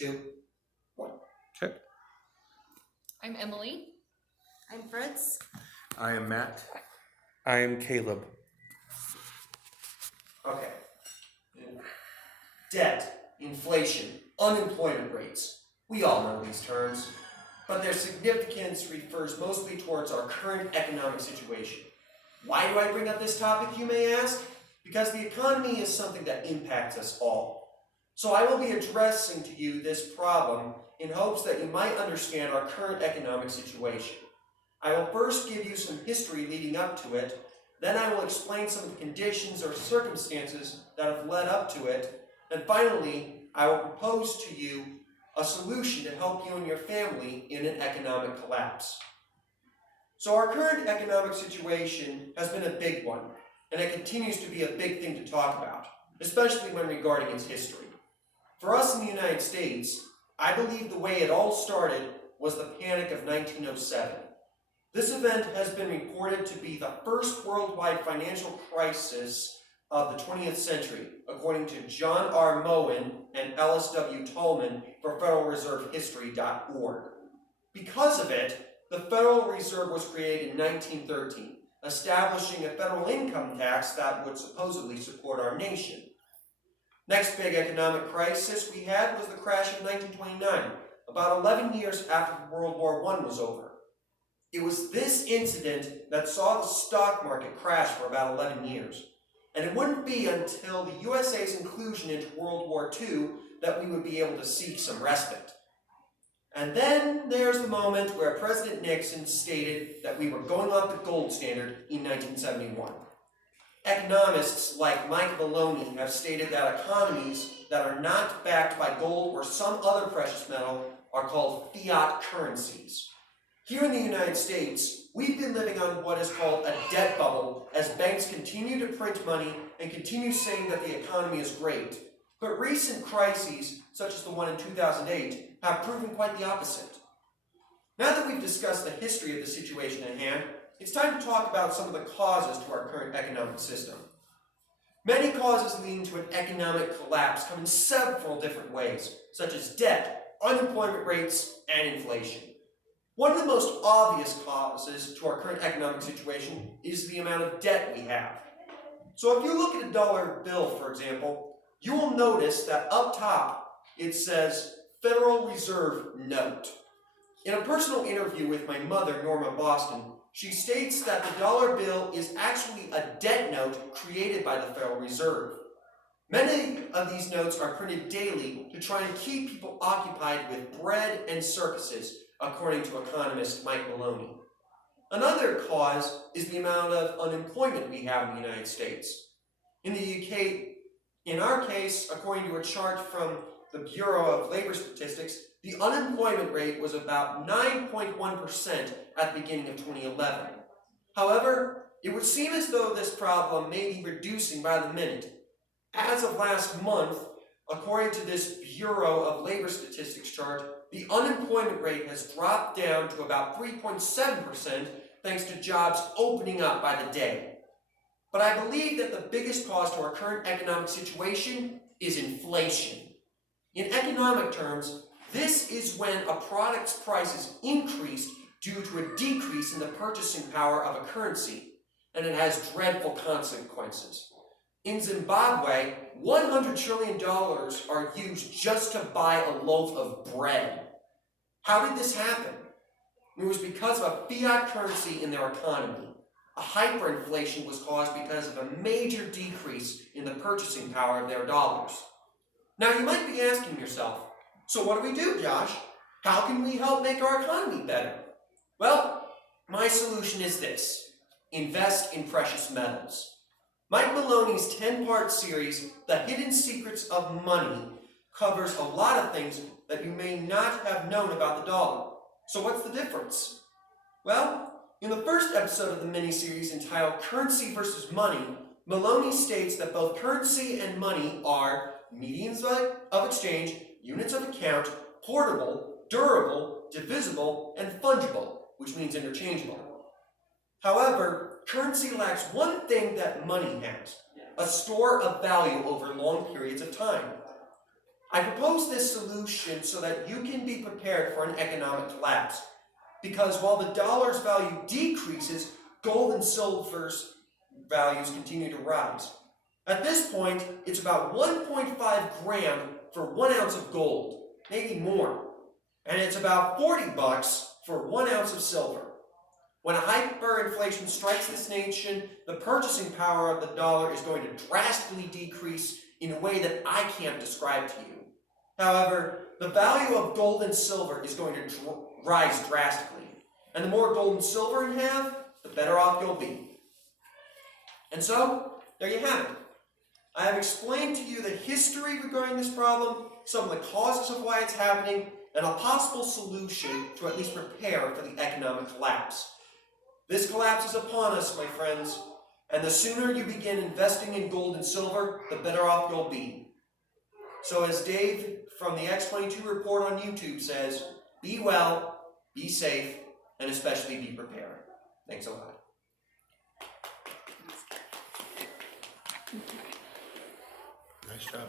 2, 1. Okay. I'm Emily. I'm Fritz. I am Matt. I am Caleb. Okay. Debt, inflation, unemployment rates. We all know these terms, but their significance refers mostly towards our current economic situation. Why do I bring up this topic, you may ask? Because the economy is something that impacts us all. So I will be addressing to you this problem in hopes that you might understand our current economic situation. I will first give you some history leading up to it, then I will explain some of the conditions or circumstances that have led up to it, and finally, I will propose to you a solution to help you and your family in an economic collapse. So our current economic situation has been a big one, and it continues to be a big thing to talk about, especially when regarding its history. For us in the United States, I believe the way it all started was the Panic of 1907. This event has been reported to be the first worldwide financial crisis of the 20th century, according to John R. Moen and Ellis W. Tolman for FederalReserveHistory.org. Because of it, the Federal Reserve was created in 1913, establishing a federal income tax that would supposedly support our nation. Next big economic crisis we had was the crash of 1929, about 11 years after World War I was over. It was this incident that saw the stock market crash for about 11 years. And it wouldn't be until the USA's inclusion into World War II that we would be able to seek some respite. And then there's the moment where President Nixon stated that we were going off the gold standard in 1971. Economists like Mike Maloney have stated that economies that are not backed by gold or some other precious metal are called fiat currencies. Here in the United States, we've been living on what is called a debt bubble as banks continue to print money and continue saying that the economy is great. But recent crises, such as the one in 2008, have proven quite the opposite. Now that we've discussed the history of the situation at hand, it's time to talk about some of the causes to our current economic system. Many causes leading to an economic collapse come in several different ways, such as debt, unemployment rates, and inflation. One of the most obvious causes to our current economic situation is the amount of debt we have. So if you look at a dollar bill, for example, you will notice that up top it says Federal Reserve Note. In a personal interview with my mother, Norma Boston, she states that the dollar bill is actually a debt note created by the Federal Reserve. Many of these notes are printed daily to try and keep people occupied with bread and circuses, according to economist Mike Maloney. Another cause is the amount of unemployment we have in the United States. In the UK, in our case, according to a chart from the Bureau of Labor Statistics, the unemployment rate was about 9.1% at the beginning of 2011. However, it would seem as though this problem may be reducing by the minute. As of last month, according to this Bureau of Labor Statistics chart, the unemployment rate has dropped down to about 3.7% thanks to jobs opening up by the day. But I believe that the biggest cause to our current economic situation is inflation. In economic terms, this is when a product's price is increased due to a decrease in the purchasing power of a currency, and it has dreadful consequences. In Zimbabwe, $100 trillion are used just to buy a loaf of bread. How did this happen? It was because of a fiat currency in their economy. A hyperinflation was caused because of a major decrease in the purchasing power of their dollars. Now you might be asking yourself, so what do we do, Josh? How can we help make our economy better? Well, my solution is this: invest in precious metals. Mike Maloney's 10-part series, The Hidden Secrets of Money, covers a lot of things that you may not have known about the dollar. So what's the difference? Well, in the first episode of the mini-series entitled Currency versus Money, Maloney states that both currency and money are mediums of exchange, units of account, portable, durable, divisible, and fungible, which means interchangeable. However, currency lacks one thing that money has: a store of value over long periods of time. I propose this solution so that you can be prepared for an economic collapse. Because while the dollar's value decreases, gold and silver's values continue to rise. At this point, it's about 1.5 grams for 1 ounce of gold, maybe more. And it's about $40 for 1 ounce of silver. When hyperinflation strikes this nation, the purchasing power of the dollar is going to drastically decrease in a way that I can't describe to you. However, the value of gold and silver is going to rise drastically. And the more gold and silver you have, the better off you'll be. And so, there you have it. I have explained to you the history regarding this problem, some of the causes of why it's happening, and a possible solution to at least prepare for the economic collapse. This collapse is upon us, my friends, and the sooner you begin investing in gold and silver, the better off you'll be. So as Dave from the X22 report on YouTube says, be well, be safe, and especially be prepared. Thanks a lot. Nice job.